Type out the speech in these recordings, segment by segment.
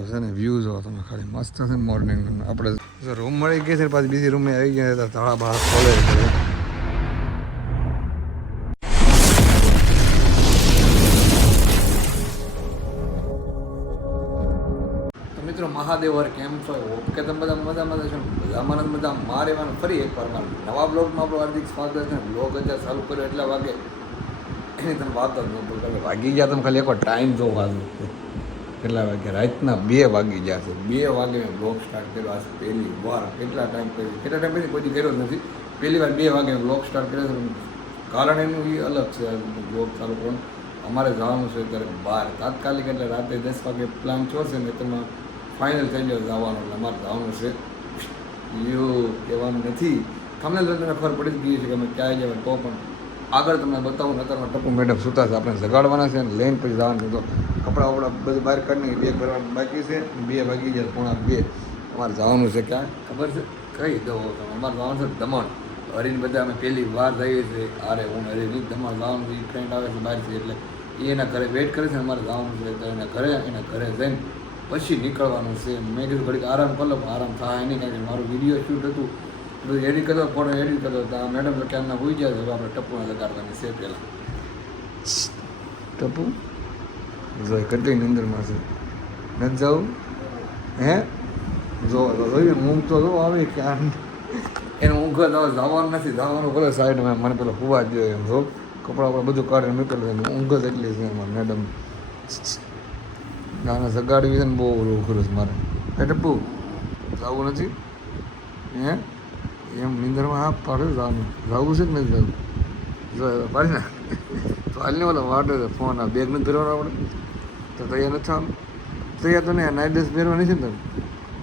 તો છે ને વ્યૂ જો તમે ખાલી મસ્ત છે મોર્નિંગ આપણે રૂમ મળી ગઈ છે પાછી બીજી રૂમે આવી ગયા હતા તાળા બાળા ખોલે તો મિત્રો મહાદેવર કેમ છો ઓકે તમે બધા મજામાં છો મજામાં બધા મારે એવાનું ફરી એકવાર નવા બ્લોગમાં આપણું હાર્દિક સ્વાગત છે બ્લોગ હજાર ચાલુ કર્યો એટલા વાગે એની તમે વાત જ ન બોલો વાગી ગયા તમે ખાલી એકવાર ટાઈમ જોવાનું કેટલા વાગ્યા રાતના 2 વાગી ગયા છે 2 વાગે મેં બ્લોગ સ્ટાર્ટ કર્યો આ પહેલી વાર કેટલા ટાઈમ પછી કોઈ કર્યો જ નથી પહેલી વાર 2 વાગે બ્લોગ સ્ટાર્ટ કર્યો છે કારણ એનું એ અલગ છે બ્લોગ ચાલુ કરવાનું અમારે જવાનું છે ત્યારે બહાર તાત્કાલિક એટલે રાતે 10 વાગે પ્લાન થયો છે ને તમે ફાઇનલ થઈ ગયો જવાનું એટલે અમારે જવાનું છે એવું કહેવાનું નથી તમને તમને ખબર પડી જ ગઈ છે કે અમે ક્યાં જવાનું તો પણ આગળ તમને બતાવું અત્યારમાં ટપુ મેડમ સુતા છે આપણે જગાડવાના છે ને લઈને પછી જવાનું તો કપડાં વપડા બધું બહાર કાઢી બેગ ભરવાનું બાકી છે 2 વાગી જાય 1:45 અમારે જવાનું છે ક્યાં ખબર છે કઈ દઉં તમે અમારે જવાનું છે દમણ હરીને બધા અમે પહેલી વાર જઈએ છીએ અરે હું હરીની દમણ જવાનું છે એ ફ્રેન્ડ આવે છે બહાર છે એટલે એ એના ઘરે વેઇટ કરે છે અમારે જવાનું છે તો એના ઘરે જઈને પછી નીકળવાનું છે મેં કીધું ઘડીક આરામ કરી લો આરામ થાય નહીં કારણ કે મારું વિડીયો શૂટ હતું બધું એડિટ કરતો ફોટો એડિટ કરતો તો મેડમ તો ક્યારના ભૂઈ જાય તો આપણે ટપુને લગાડવાની છે પહેલાં ટપુ જો કેટલી નિંદરમાં છે નથી જવું હે જો ઊંઘ તો જો આવે ક્યાં એને ઊંઘ જવાનું નથી જવાનું ભલે સાઈડમાં મને પેલો હોવા જ જોઈએ એમ જો કપડાં આપણે બધું કાઢીને નીકળવું ઊંઘ જ એટલી છે એમાં મેડમ નાના સગાડવી છે ને બહુ ઓલું ખરું છે મારે એ ટપુ જવું નથી હે એમ નિંદરમાં હા પાડે જવાનું જવું છે કે નથી જવું જો પાડી ના તો હાલને ઓલા વાટે ફોન આ બેગ નથી પહેરવાનો આપણે તો તૈયાર નથી થવાનું તૈયાર તો નહીં નાઇટ ડ્રેસ પહેરવાની છે ને તમે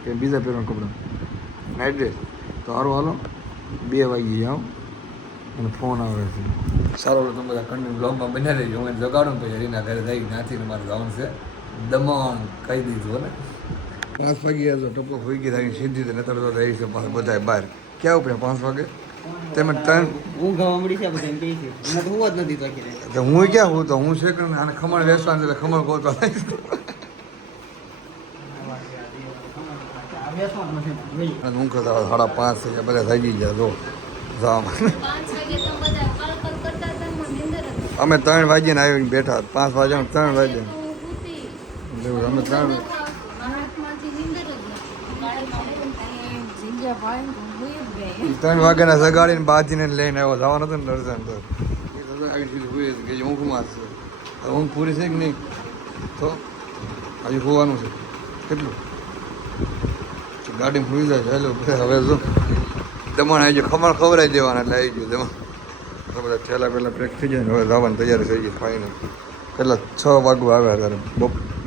કે બીજા પહેરવાના કપડાં નાઇટ ડ્રેસ તો સારું હાલો 2 વાગી જાઓ અને ફોન આવે છે સારું તમે બધા કન્ટિન્યુ બ્લોગમાં બન્યા રહીજો હું એને જગાડું પછી હરીના ઘરે જઈ ત્યાંથી મારે જવાનું છે દમણ કહી દીધું ને 5 વાગ્યા તો ટપકો હોઈ ગઈ થાય સીધી તો નતર તો રહી છે બધા બહાર ક્યાં ઉપડ્યા 5 વાગે તમે 3 ઊંઘ આવવા મળી છે બધા એમ કહે છે મને તો હોવા જ નથી તો હું ક્યાં હું તો હું છે કે આને ખમણ વેચવાનું એટલે ખમણ ગોતવા હું કરતા 5:30 છે બધા થઈ ગયા જો અમે 3 વાગ્યાને આવીને બેઠા 5 વાગ્યા 3 વાગ્યા અમે 3 વાગ્યાના સગાડીને બાજીને લઈને આવ્યો જવાનો હતો ને દર્શન તો કે ઊંઘમાં છે ઊંઘ પૂરી છે કે નહીં તો હજુ હોવાનું છે કેટલું ગાડીમાં સુઈ જાય હેલો હવે જો દમણ આવી ગયો ખમણ ખવડાવી દેવાના એટલે આવી ગયું દમણ બધા ઠેલા પહેલાં પેક થઈ જાય ને હવે જવાની તૈયારી થઈ ગઈ ફાઇનલ પહેલાં 6 વાગવા આવ્યા ત્યારે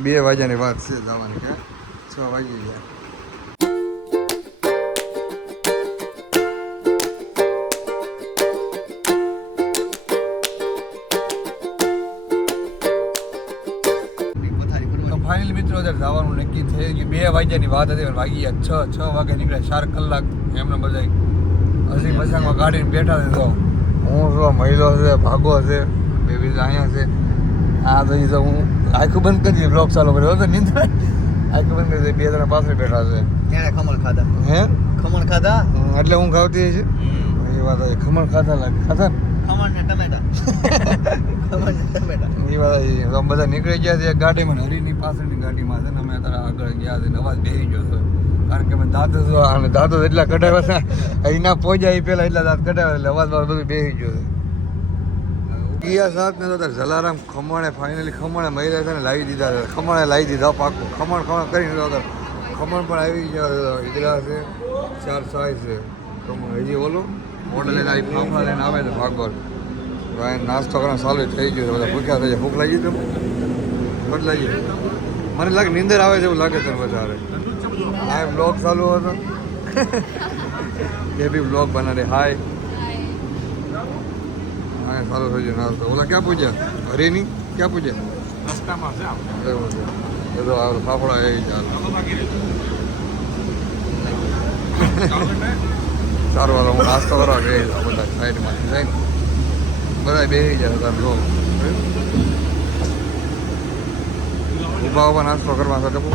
2 વાગ્યાની વાત છે જવાની ક્યાં 6 વાગી ગયા ફાઇનલી મિત્રો અત્યારે જવાનું નક્કી થઈ ગયું 2 વાગ્યાની વાત હતી વાગી ગયા 6 વાગે નીકળ્યા 4 કલાક એમને બધા હસી મજાકમાં ગાડીને બેઠા છે તો હું શું મહિલો છે ભાગો છે બે બીજા અહીંયા છે આ તો તો હું આખું બંધ કરી બ્લોગ ચાલુ કર્યો હતો નિંદર આખું બંધ કરી 2 જણા પાસે બેઠા છે ત્યાં ખમણ ખાધા હે ખમણ ખાધા એટલે હું ખાવતી છે એ વાત ખમણ ખાધા ખાધા ખમણ ને ટમેટા એ વાત બધા નીકળી ગયા છે ગાડીમાં હરીની પાછળની ગાડીમાં છે ને અમે અત્યારે આગળ ગયા છે અવાજ બેસી ગયો છે કારણ કે અમે દાંત અને દાંતો એટલા કઢાવ્યા છે અહીંના પહોંચ્યા એ પહેલાં એટલા દાંત કઢાવ્યા એટલે અવાજ બધું બેસી ગયો છે ગયા સાથ ને તો જલારામ ખમણે ફાઇનલી ખમણે મહિલા છે ને લાવી દીધા છે ખમણે લાવી દીધા પાકું ખમણ કરીને ખમણ પણ આવી ગયા ઈદરા છે 4 સાઈઝ છે ખમણ હજી ઓલો મોડલ લઈને આવી ફાફડા લઈને આવે છે ભાગવત નાસ્તો કરવાનું ચાલુ થઈ ગયું છે બધા ભૂખ્યા થઈ જાય ભૂખ લાગી તમે બદલાઈ ગઈ મને લાગે નીંદર આવે છે એવું લાગે તને વધારે આ બ્લોગ ચાલુ હતો એ બી બ્લોગ બનાવે હાય હા ચાલુ થઈ ગયો નાસ્તો ઓલા ક્યાં પૂછ્યા હરીની ક્યાં પૂછ્યા રસ્તામાં છે એવું છે એ તો આ ફાફડા એ ચાલ સારું હાલો હું નાસ્તો કરવા ગઈ બધા સાઈડમાંથી જઈને બધા બેસી જાય તાર લો ઊભા નાસ્તો કરવા ટપુ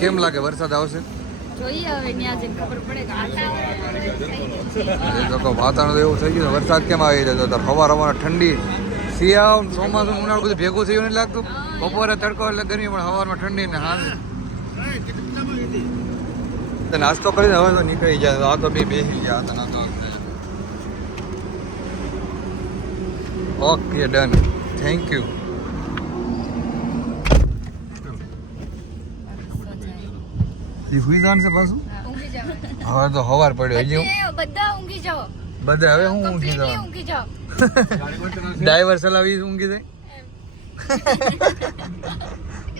કેમ લાગે વરસાદ આવશે? જોઈએ હવે ત્યાં જઈને ખબર પડે કે એ તો કહું, વાતાવરણ તો એવું થઈ ગયું. વરસાદ કેમ આવી જતો હતો? હવાર ઠંડી, શિયાળો ચોમાસું ઉનાળું બધું ભેગું થયું નથી લાગતું? બપોરે તડકો એટલે ગરમી, પણ સવારમાં ઠંડી ને હા નાસ્તો કરીને હવે તો નીકળી જાય. આ તો બે બેસી ગયા હતા નાસ્તો. Okay done, thank you. હુઈ જવાનું છે પાછું? ઊંઘી જાવ. હવે તો સવાર પડ્યો હજી બધા ઊંઘી જાઓ. બધા હવે હું ઊંઘી Completely જવાનું. ઊંઘી જાઓ. ડ્રાઈવર ચલાવી ઊંઘી જાય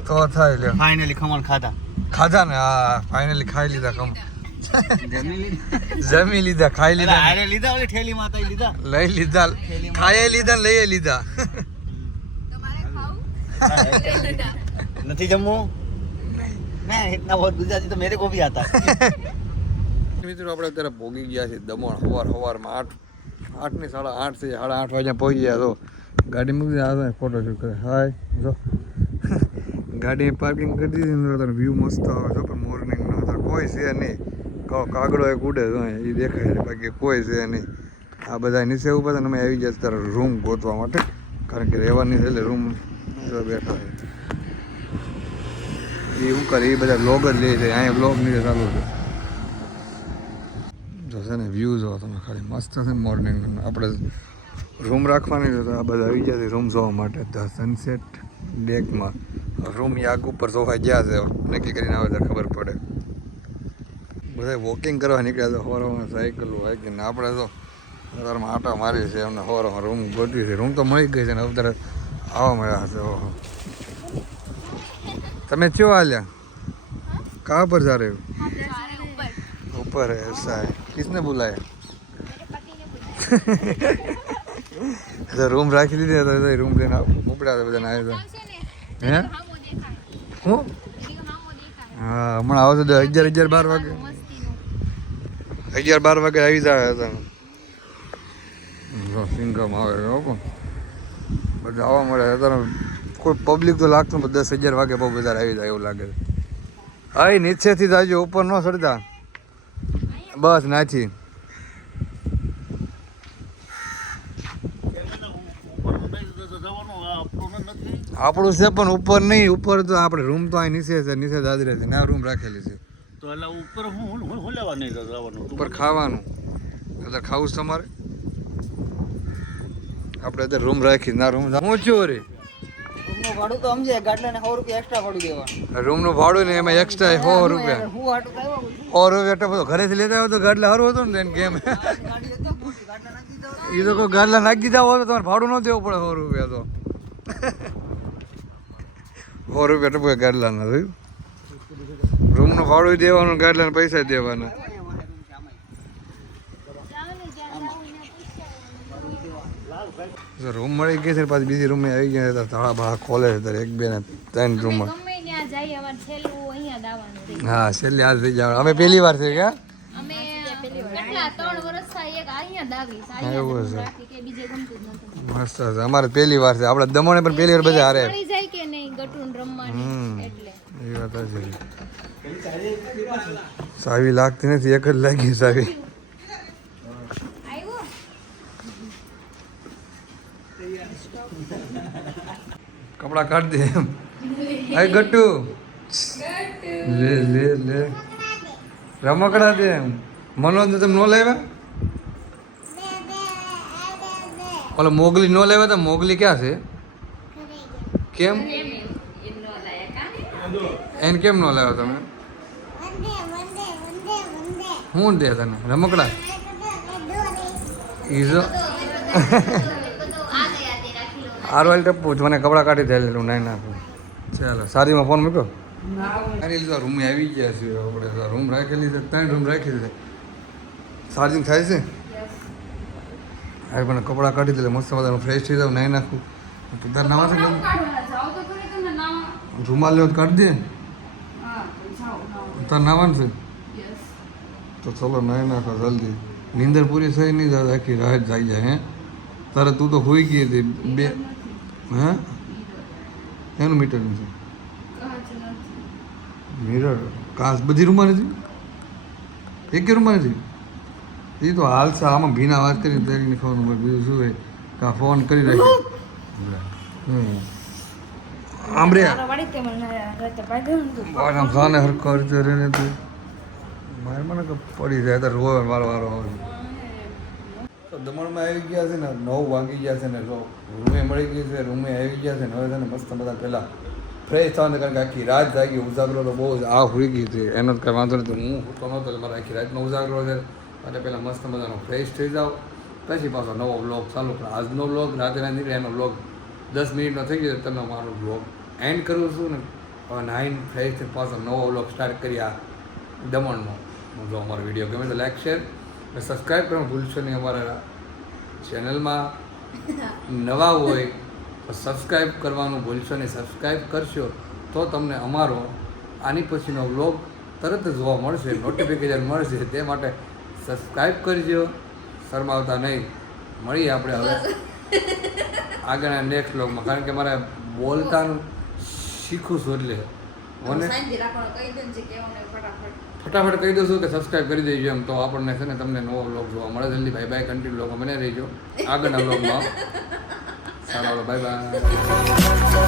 તો થાય લ્યો. ફાઇનલી ખમણ ખાધા. ખાધા ને? હા ફાઇનલી ખાઈ લીધા. કમ જમી લીધા. જમી લીધા, ખાઈ એટલે લીધા, હારે લીધા ઓલી ઠેલી માતા લીધા. લઈ લીધા, ખાઈ લીધા ને લઈ લીધા. તમારે ખાવું? નથી જમવું? નહીં ઇતના બહુત ગુજરાતી તો મેરે કો ભી આતા. મિત્રો આપણે અત્યારે ભોગી ગયા છીએ દમણ. સવારમાં 8 ની 8:30 થી 8:30 વાગ્યા પહોંચી ગયા. તો ગાડી મૂકી આ ફોટો શૂટ કરે. હાય જો ગાડી પાર્કિંગ કરી દીધી ને તો વ્યૂ મસ્ત આવે છે. પણ મોર્નિંગનો અત્યારે કોઈ છે નહીં. કાગડો એક ઉડે તો એ દેખાય છે, બાકી કોઈ છે નહીં. આ બધા નીચે ઉભા હતા ને અમે આવી ગયા અત્યારે રૂમ ગોતવા માટે, કારણ કે રહેવાની છે એટલે રૂમ બેઠા છે. એ શું કરે, એ બધા બ્લોગ જ લે છે. અહીંયા બ્લોગ નીચે ચાલુ છે. જો છે ને વ્યૂ જો તમે ખાલી મસ્ત છે ને મોર્નિંગ. આપણે રૂમ રાખવાની છે તો આ બધા આવી ગયા છે રૂમ જોવા માટે. ધ સનસેટ ડેકમાં રૂમ યાગ ઉપર જોવા ગયા છે, નક્કી કરીને આવે તો ખબર પડે. બધા વોકિંગ કરવા નીકળ્યા તો સવારમાં સાયકલ હાઈકીને. આપણે તો સવારમાં આટા મારી છે અમને સવારમાં રૂમ ગોઠવી છે. રૂમ તો મળી ગઈ છે ને અત્યારે આવવા મળ્યા છે. ઓહો, તમે ક્यों हाल्या? कहाँ पर जा रहे हो? ऊपर है ऐसा है. किसने बुलाया? तो रूम રાખી દીધી તો રૂમ લઈને ઉપડ્યા હતા બધા આવ્યા હતા. હે હું હા હમણાં આવો તો 11-12 વાગે 11-12 વાગે આવી જાય હતા. સિંગમ આવે પણ બધા આવવા મળે અત્યારે. કોઈ પબ્લિક તો લાગતું 10-11 વાગે બહુ બધા આવી જાય એવું લાગે છે. હા નીચેથી જાજો, ઉપર ન ચડતા. બસ નાથી આપણું છે પણ ઉપર નહીં. ઉપર તો આપણે રૂમ તો અહીં નીચે છે, નીચે દાદરે છે ને આ રૂમ રાખેલી છે. તો એટલે ઉપર હું લેવા નહીં જવાનું? ઉપર ખાવાનું એટલે ખાવું છે તમારે. આપણે અત્યારે રૂમ રાખી ના રૂમ હું છું રે. રૂમનું ભાડું તો સમજે ગાટલાને 100 રૂપિયા એક્સ્ટ્રા ભાડું દેવાનું. રૂમનું ભાડું ને એમાં એક્સ્ટ્રા 100 રૂપિયા. હું હાટું આવ્યો 100 રૂપિયા એટલે બધો ઘરેથી લેતા આવ્યો તો ગાડલા સારું હતું ને એને કેમ ગાડી હતી મોટી ગાટલા નાખી દીધા. એ તો કોઈ ગાડલા નાખી દીધા હોય તો તમારે ભાડું ન દેવું પડે 100 રૂપિયા તો. 100 રૂપિયા એટલે ગાડલા ના થયું. રૂમનું ભાડું દેવાનું, ગાડલાને પૈસા દેવાના. રૂમ મળી ગઈ છે પાછી બીજી રૂમ આવી ગયા હતા. તાળા બાળા ખોલે છે ત્યારે 1, 2 ને 3 રૂમમાં. ગમે ત્યાં જઈએ અમારે છેલ્લું અહીંયા દાવાનું રહે. હા છેલ્લે હાલ થઈ જાય. અમે પહેલી વાર છે કે અમે કેટલા 3 વર્ષ એક અહીંયા દાવી એવું છે. રાખી કે બીજે ગમતું જ નતું. મસ્ત છે. અમારે પહેલી વાર છે. આપણે દમણે પણ પહેલી વાર બધા હારે. મળી જાય કે નહીં ગટુન રમવાની એટલે એ વાત છે. સાવી લાગતી નથી, એક જ લાગી સાવી. આવ્યો કપડા કાઢ દે એમ. આ ગટ્ટુ લે લે લે રમકડા દે એમ. મનોજ ને તમે નો લાવ્યા? ઓલો મોગલી નો લાવ્યા તો મોગલી ક્યાં છે? કેમ એને કેમ નો લાવ્યા તમે? શું દે તને રમકડા? ઈઝો આરવાલ ટપ્પુ મને કપડાં કાઢી દે નાઈ નાખું. ચાલો સાદીમાં ફોન મૂક્યો. આની લીધો રૂમ આવી ગયા છે. આપણે રૂમ રાખેલી છે, 3 રૂમ રાખેલી છે. ચાર્જિંગ થાય છે? હા પણ કપડાં કાઢી દે મસ્ત મજાનું ફ્રેશ થઈ જાવ, નાઈ નાખું. તું તાર નાવા છે રૂમાલ લેવો કાઢી દે. તાર નાવાનું છે તો ચલો નાઈ નાખો જલ્દી. નીંદર પૂરી થઈ નહીં જાય, આખી રાત જાગી જાય. હે તારે તું તો હોઈ ગઈ હતી 2. હે એનું મીટરનું છે મિરર. કાશ બધી રૂમમાં નથી એક રૂમમાં નથી એ તો હાલ છે આમાં ભીના વાત કરીને તરીને ખબર પડે બીજું શું હોય કાં ફોન કરી રાખી આમરે આમ સાને હરખો રીતે રહીને તું મારે મને કે પડી જાય તો રોવે મારો વારો આવે તો દમણમાં આવી ગયા છે ને 9 વાગી ગયા છે ને રૂમે મળી ગઈ છે રૂમે આવી ગયા છે ને હવે છે ને મસ્ત બધા પહેલાં ફ્રેશ થવાને કારણ કે આખી રાત જાગી ઉજાગરો તો બહુ જ આ હોઈ ગઈ છે એનો જ કાંઈ વાંધો નથી હું તો નહોતો એટલે મારે આખી રાતનો ઉજાગરો છે એટલે પહેલાં મસ્ત મજાનો ફ્રેશ થઈ જાઓ પછી પાછો નવો બ્લોગ ચાલુ પણ આજનો બ્લોગ રાતે નીકળે એનો બ્લોગ 10 મિનિટનો થઈ ગયો તમે મારો બ્લોગ એન્ડ કરું છું ને હવે નાઈન ફ્રેશ થઈને પાછો નવો બ્લોગ સ્ટાર્ટ કરી આ દમણનો જો અમારો વિડીયો ગમે તો લાઈક શેર અને સબસ્ક્રાઈબ કરવાનું ભૂલશો નહીં અમારા ચેનલમાં નવા હોય તો સબસ્ક્રાઈબ કરવાનું ભૂલશો નહીં સબસ્ક્રાઈબ કરશો તો તમને અમારો આની પછીનો વ્લોગ તરત જ જોવા મળશે નોટિફિકેશન મળશે તે માટે સબસ્ક્રાઈબ કરજો શરમાવતા નહીં મળીએ આપણે હવે આગળના નેક્સ્ટ વ્લોગમાં કારણ કે મારે બોલતાનું શીખું છું એટલે મને ફટાફટ કહી દઉં છું કે સબસ્ક્રાઈબ કરી દેજો એમ તો આપણને છે ને તમને નવો વ્લોગ જોવા મળે જલ્દી બાય બાય કન્ટિન્યુ વ્લોગમાં બને રહીજો આગળના વ્લોગમાં સારા બાય બાય